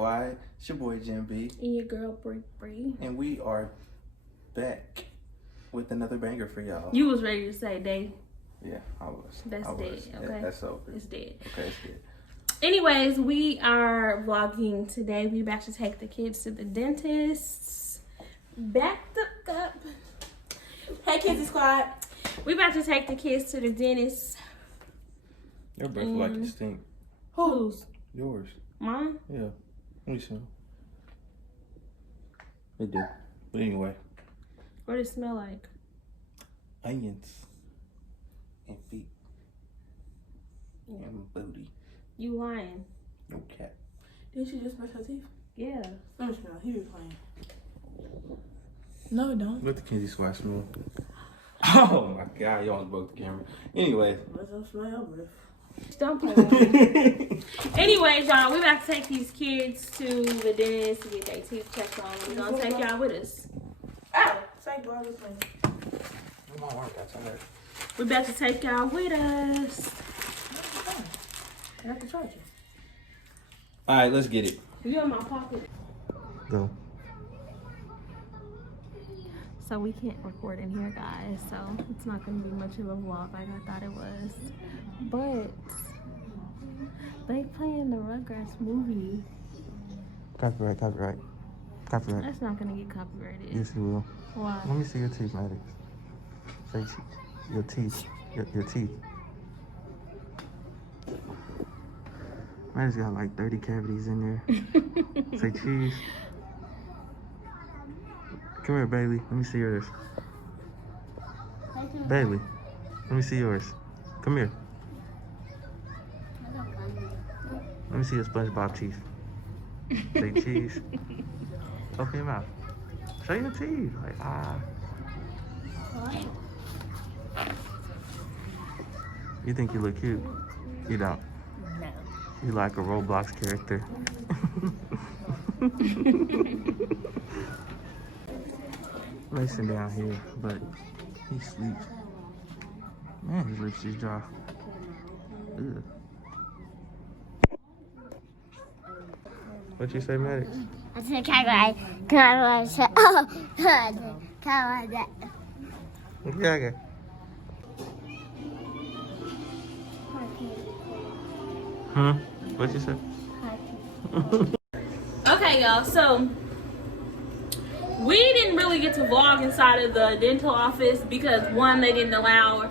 Squad. It's your boy Jim B. And your girl Bree. And we are back with another banger for y'all. You was ready to say day. Yeah, I was. That's dead, okay? Yeah, that's over. It's dead. Okay, it's dead. Anyways, we are vlogging today. We about to take the kids to the dentist. Backed up. Hey, Kinsey Squad. We about to take the kids to the dentist. Your breath like it stink. Whose? Yours. Mine? Yeah. Let me smell. It do. But anyway. What does it smell like? Onions. And feet. And booty. You lying. No cap. Didn't you just brush your teeth? Yeah. No, he was playing. No, don't. Let the Kinsey Squad smell. Oh my god, you almost broke the camera. Anyway. Let's don't smell your breath. Don't play with me. Anyways, y'all, we about to take these kids to the dentist to get their teeth checked on. We're gonna take y'all with us. Ow! Say, boy, I was playing. It won't work, I tried. We about to take y'all with us. I have to charge you. Alright, let's get it. You in my pocket. Go. So we can't record in here, guys, so it's not going to be much of a vlog like I thought it was. But they playing the Rugrats movie. Copyright. That's not going to get copyrighted. Yes, it will. Why? Let me see your teeth, Maddox. Say your teeth. Your teeth. Maddox got like 30 cavities in there. Say cheese. Come here, Bailey. Let me see yours. Bailey, let me see yours. Come here. Let me see your SpongeBob teeth. Say cheese. Open your mouth. Show your teeth. Like, ah. You think you look cute? You don't. No. You like a Roblox character. Mason down here, but he sleeps. Man, his lips just dry. Ugh. What you say, Maddox? I said, can I that? Yeah, okay. Huh? What you say? Okay, y'all, so we didn't really get to vlog inside of the dental office because one, they didn't allow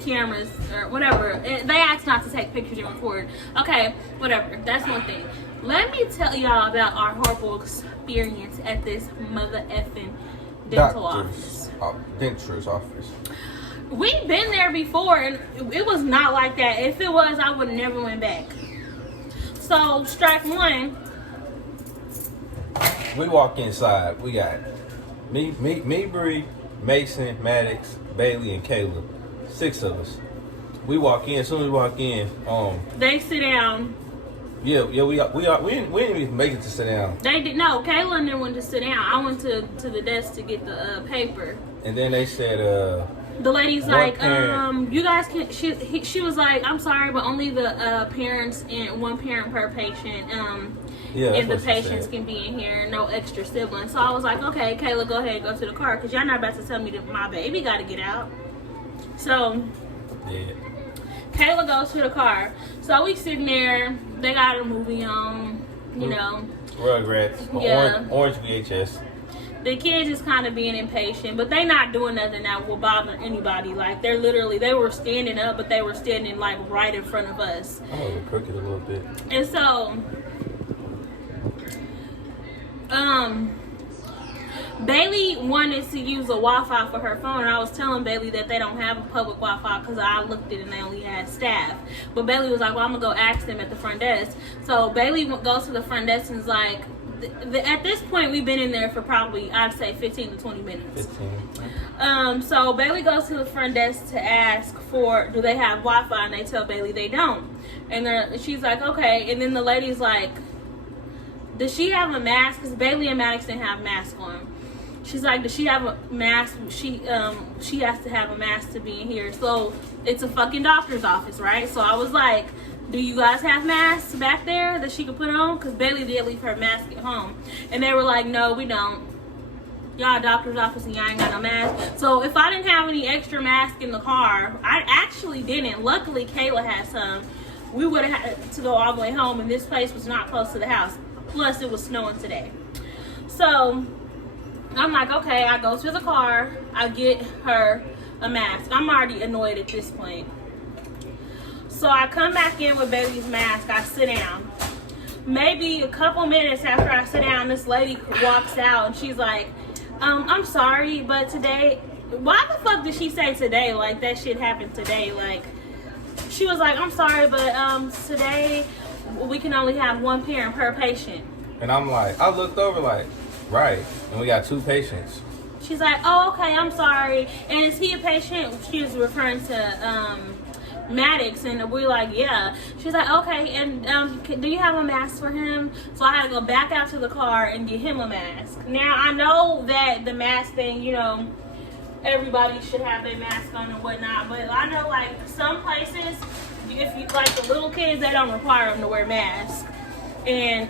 cameras or whatever. They asked not to take pictures and record. Okay, whatever. That's one thing. Let me tell y'all about our horrible experience at this mother effing dental office. Dentist's office. We've been there before and it was not like that. If it was, I would have never went back. So strike one. We walk inside. We got me, Bree, Mason, Maddox, Bailey, and Caleb. 6 of us. We walk in. As soon as we walk in, They sit down. Yeah. We didn't even make it to sit down. They did no. Kayla and them went to sit down. I went to the desk to get the paper. And then they said, the lady's like, parent. you guys can. She was like, I'm sorry, but only the parents and one parent per patient. And the patients can be in here, no extra siblings. So I was like, okay, Kayla, go ahead and go to the car because y'all not about to tell me that my baby got to get out. So yeah. Kayla goes to the car. So we sitting there. They got a movie on, you know. Rugrats. Yeah. Orange VHS. The kids is kind of being impatient, but they not doing nothing that will bother anybody. Like they were standing up, but they were standing like right in front of us. I'm a little crooked a little bit. And so, Bailey wanted to use a Wi-Fi for her phone. I was telling Bailey that they don't have a public Wi-Fi because I looked at it and they only had staff. But Bailey was like, well, I'm going to go ask them at the front desk. So Bailey goes to the front desk and is like, at this point, we've been in there for probably, I'd say 15 to 20 minutes. 15. So Bailey goes to the front desk to ask for, do they have Wi-Fi? And they tell Bailey they don't. And she's like, okay. And then the lady's like, does she have a mask? Because Bailey and Maddox didn't have masks on. She's like, does she have a mask? She has to have a mask to be in here. So it's a fucking doctor's office, right? So I was like, do you guys have masks back there that she could put on? Because Bailey did leave her mask at home. And they were like, no, we don't. Y'all doctor's office and y'all ain't got no mask. So if I didn't have any extra mask in the car, I actually didn't. Luckily, Kayla had some. We would have had to go all the way home, and this place was not close to the house. Plus, it was snowing today. So I'm like, okay, I go to the car. I get her a mask. I'm already annoyed at this point. So I come back in with Bailey's mask. I sit down. Maybe a couple minutes after I sit down, this lady walks out and she's like, I'm sorry, but today, why the fuck did she say today? Like, that shit happened today. Like, she was like, I'm sorry, but today we can only have one parent per patient. And I'm like, I looked over like, right, and we got 2 patients. She's like, oh, okay, I'm sorry. And is he a patient? She was referring to Maddox, and we're like, yeah. She's like, okay, and do you have a mask for him? So I had to go back out to the car and get him a mask. Now, I know that the mask thing, you know, everybody should have their mask on and whatnot, but I know, like, some places, if you, like, the little kids, they don't require them to wear masks. And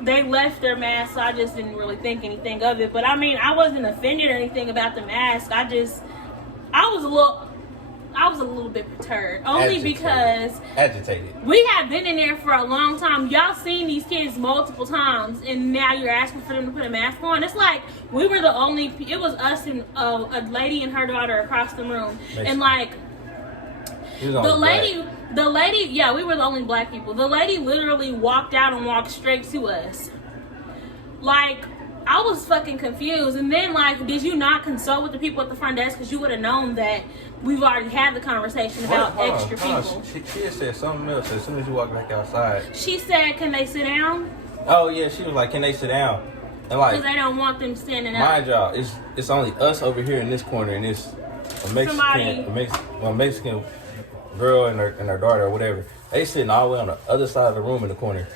they left their mask, so I just didn't really think anything of it. But I mean, I wasn't offended or anything about the mask. I was a little bit perturbed. Only because agitated. We have been in there for a long time. Y'all seen these kids multiple times, and now you're asking for them to put a mask on. It's like we were the only. It was us and a lady and her daughter across the room, and like the lady, yeah, we were the only black people. The lady literally walked out and walked straight to us. Like, I was fucking confused. And then, like, did you not consult with the people at the front desk? Because you would have known that we've already had the conversation about extra people. She had said something else as soon as you walk back outside. She said, can they sit down? Oh, yeah, she was like, can they sit down? And like, because they don't want them standing up. Mind y'all, it's only us over here in this corner, and it's a Mexican girl and her daughter or whatever. They sitting all the way on the other side of the room in the corner.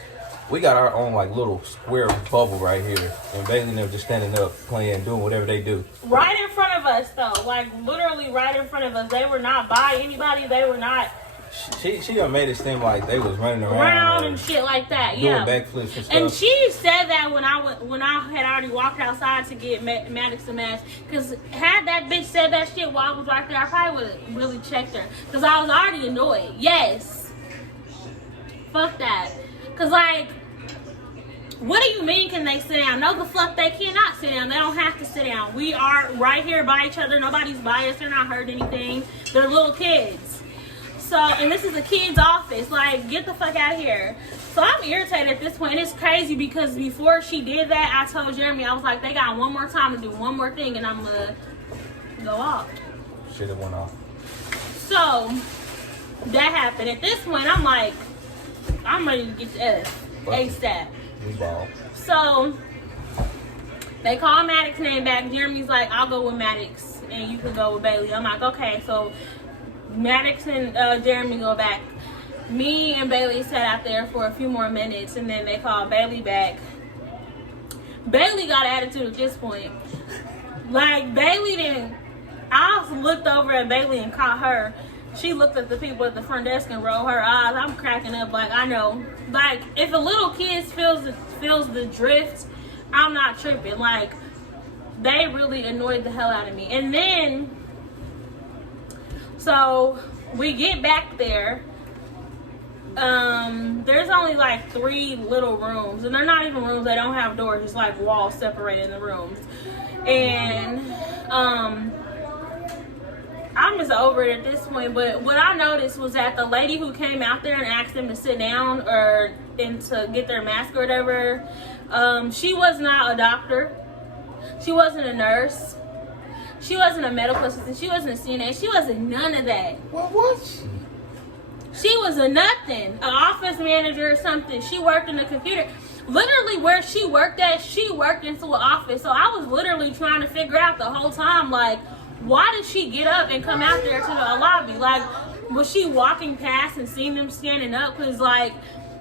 We got our own like little square bubble right here, and Bailey and them just standing up, playing, doing whatever they do. Right in front of us, though, like literally right in front of us. They were not by anybody. They were not. She done made it seem like they was running around and shit like that. Doing backflips and stuff. And she said that when I had already walked outside to get Maddox a mask. Because had that bitch said that shit while I was right there, I probably would have really checked her. Because I was already annoyed. Yes. Fuck that. Because like, what do you mean can they sit down? No, the fuck they cannot sit down. They don't have to sit down. We are right here by each other. Nobody's by us. They're not hurting anything. They're little kids. So, and this is a kid's office. Like, get the fuck out of here. So I'm irritated at this point. And it's crazy because before she did that, I told Jeremy, I was like, they got one more time to do one more thing and I'm gonna go off. Should have went off. So that happened. At this point, I'm like, I'm ready to get the F. ASAP. So they call Maddox's name back. Jeremy's like, I'll go with Maddox and you can go with Bailey. I'm like, okay. So Maddox and Jeremy go back. Me and Bailey sat out there for a few more minutes, and then they called Bailey back. Bailey got attitude at this point. Like, Bailey didn't. I looked over at Bailey and caught her. She looked at the people at the front desk and rolled her eyes. I'm cracking up like, I know. Like, if a little kid feels the drift, I'm not tripping. Like, they really annoyed the hell out of me. And then, so we get back there. There's only like 3 little rooms, and they're not even rooms. They don't have doors. It's like walls separating the rooms. And I'm just over it at this point. But what I noticed was that the lady who came out there and asked them to sit down and to get their mask or whatever, she was not a doctor. She wasn't a nurse. She wasn't a medical assistant. She wasn't a CNA. She wasn't none of that. What was she? She was a nothing. An office manager or something. She worked in the computer. Literally where she worked at, she worked into an office. So I was literally trying to figure out the whole time, like, why did she get up and come out there to the lobby? Like, was she walking past and seeing them standing up? Because, like,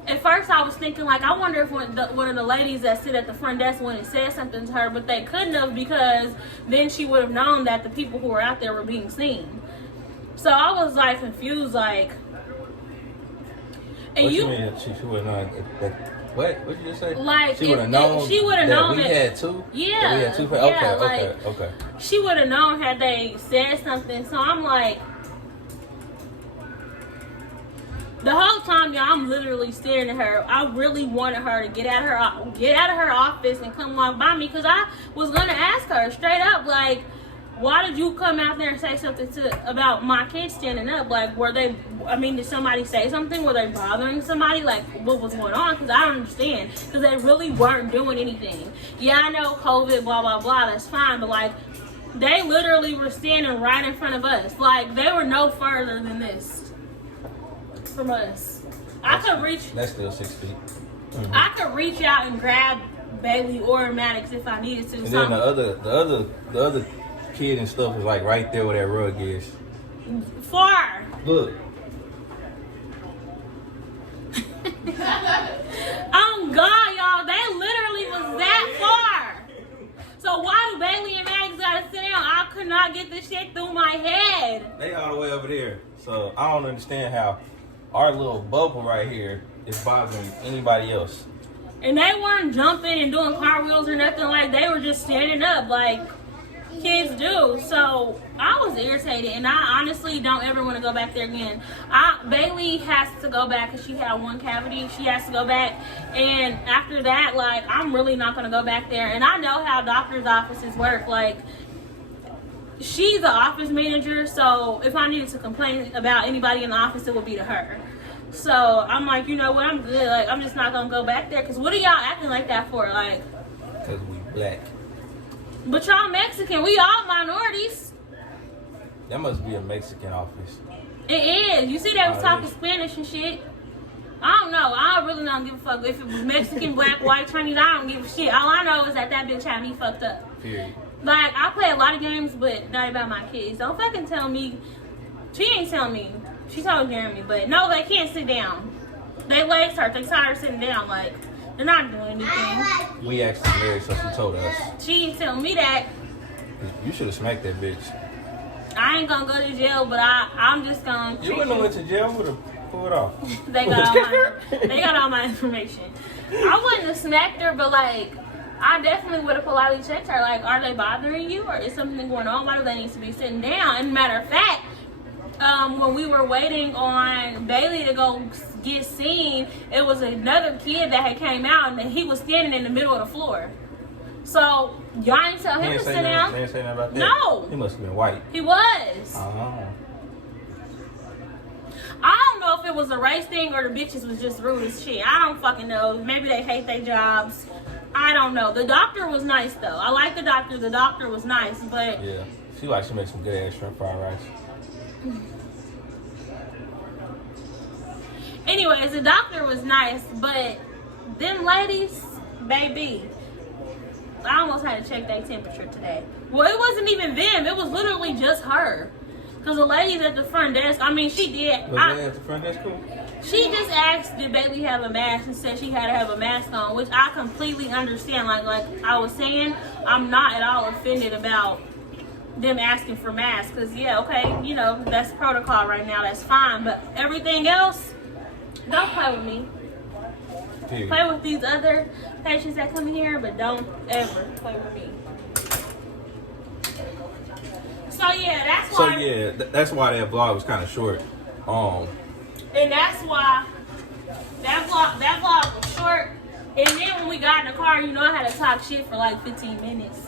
at first I was thinking, like, I wonder if one of the ladies that sit at the front desk went and said something to her, but they couldn't have, because then she would have known that the people who were out there were being seen. So I was, like, confused, like, And what you mean? She would have known that. What? What you just say? Like she would have known. She would have known we had two. Yeah. That we had two. Okay. She would have known had they said something. So I'm like, the whole time, y'all, I'm literally staring at her. I really wanted her to get out of her office and come walk by me, because I was gonna ask her straight up, like, why did you come out there and say something about my kids standing up? Like, did somebody say something? Were they bothering somebody? Like, what was going on? Because I don't understand. Because they really weren't doing anything. Yeah, I know COVID, blah, blah, blah. That's fine. But, like, they literally were standing right in front of us. Like, they were no further than this from us. That's still 6 feet. Mm-hmm. I could reach out and grab Bailey or Maddox if I needed to. And then the other kid and stuff was like right there where that rug is. Far. Look. Oh God, y'all, they literally was that far. So why do Bailey and Max gotta sit down? I could not get this shit through my head. They all the way over there. So I don't understand how our little bubble right here is bothering anybody else. And they weren't jumping and doing cartwheels or nothing. Like, they were just standing up like kids do. So I was irritated, and I honestly don't ever want to go back there again. Bailey has to go back because she had one cavity. She has to go back, and after that, like, I'm really not going to go back there. And I know how doctors' offices work. Like, she's the office manager, so if I needed to complain about anybody in the office, it would be to her. So I'm like, you know what, I'm good. Like, I'm just not going to go back there, because what are y'all acting like that for? Like, because we black. But y'all Mexican. We all minorities. That must be a Mexican office. It is. You see, they was talking Spanish and shit. I don't know. I really don't give a fuck if it was Mexican, black, white, Chinese. I don't give a shit. All I know is that bitch had me fucked up. Period. Like, I play a lot of games, but not about my kids. Don't fucking tell me. She ain't telling me. She told Jeremy, but no, they can't sit down. They legs hurt. They tired of sitting down. Like, they're not doing anything. We actually married, so she told us. She ain't telling me that. You should have smacked that bitch. I ain't gonna go to jail, but I'm just gonna. You wouldn't have went to jail, would have pulled it off. They got all my information. I wouldn't have smacked her, but like, I definitely would have politely checked her. Like, are they bothering you, or is something going on? Why do they need to be sitting down? And matter of fact, when we were waiting on Bailey to go get seen, it was another kid that had came out, and he was standing in the middle of the floor. So y'all didn't tell him to sit down. They didn't say nothing about that? No. He must have been white. He was. Oh. I don't know if it was a race thing or the bitches was just rude as shit. I don't fucking know. Maybe they hate their jobs. I don't know. The doctor was nice though. I like the doctor. The doctor was nice, but yeah, she makes some good ass shrimp fried rice. Anyways, the doctor was nice, but them ladies, baby, I almost had to check their temperature today. Well, it wasn't even them. It was literally just her. Because the ladies at the front desk, I mean, she did. Was they at the front desk cool? She just asked, did Bailey have a mask, and said she had to have a mask on, which I completely understand. Like I was saying, I'm not at all offended about them asking for masks. Because, yeah, okay, you know, that's protocol right now. That's fine. But everything else, don't play with me. Dude. Play with these other patients that come in here, but don't ever play with me. So yeah, that's why. That's why that vlog was kind of short. And that's why that vlog was short. And then when we got in the car, you know, I had to talk shit for like 15 minutes.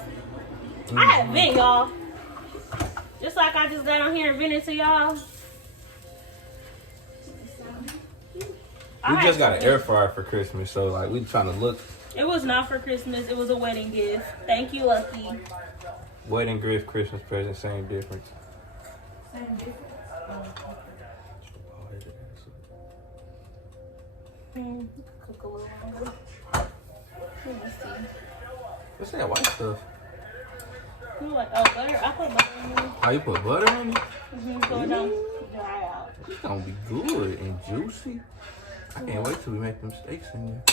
Mm-hmm. I had vent, y'all. Just like I just got on here and vented to y'all. We just got an air fryer for Christmas, so like we trying to look. It was not for Christmas. It was a wedding gift. Thank you, Lucky. Wedding gift, Christmas present, same difference. Same difference. Cook a little longer. Let me see. What's that white stuff? You like, oh, butter? I put butter in it. Oh, you put butter on it? So it don't dry out. It's gonna be good and juicy. I can't wait till we make them steaks in there.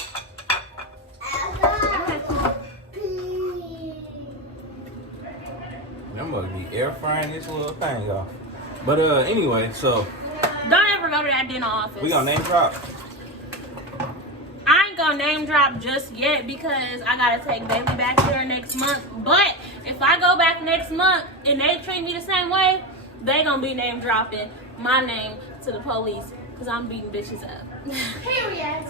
I'm gonna be air frying this little thing off. But anyway, so don't ever go to that dinner office. we gonna name drop. gonna name drop just yet because I gotta take baby back there next month. But if I go back next month and they treat me the same way, they gonna be name dropping my name to the police because I'm beating bitches up. Period.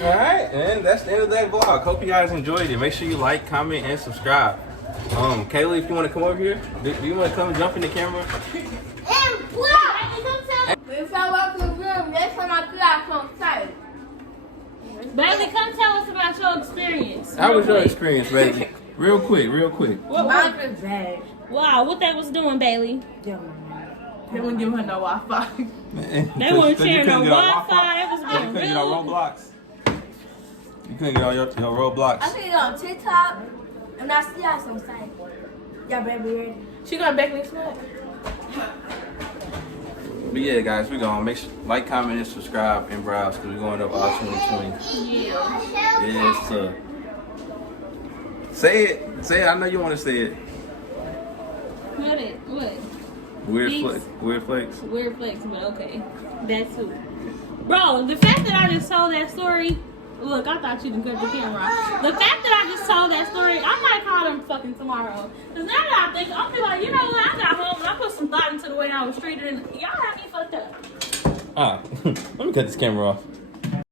Alright, and that's the end of that vlog. Hope you guys enjoyed it. Make sure you like, comment, and subscribe. Kaylee, if you want to come over here, do you want to come jump in the camera? If I walk in the room, next time I come tight. Bailey, come tell us about your experience. How was your experience, baby? Real quick. Mine was bad. Wow, what they was doing, Bailey? They wouldn't give her no Wi-Fi. They weren't sharing no Wi-Fi. It was being You couldn't get on rude. Roblox. You couldn't get on your Roblox. I think on TikTok, and I still have some sites. Y'all better be ready. She gonna bake me smoke. But yeah, guys, we gonna make sure like, comment, and subscribe and browse because we're going up all 2020. Yeah. Yes, sir. Say it. I know you want to say it. What? Weird Beats. flex. Weird flex, but okay. That's who. Bro, the fact that I just told that story. Look, I thought you didn't cut the camera off. The fact that I just told that story, I might call them fucking tomorrow. Because now that I think, I'm be like, you know what? I got home and I put some thought into the way I was treated, and y'all had me fucked up. Let me cut this camera off.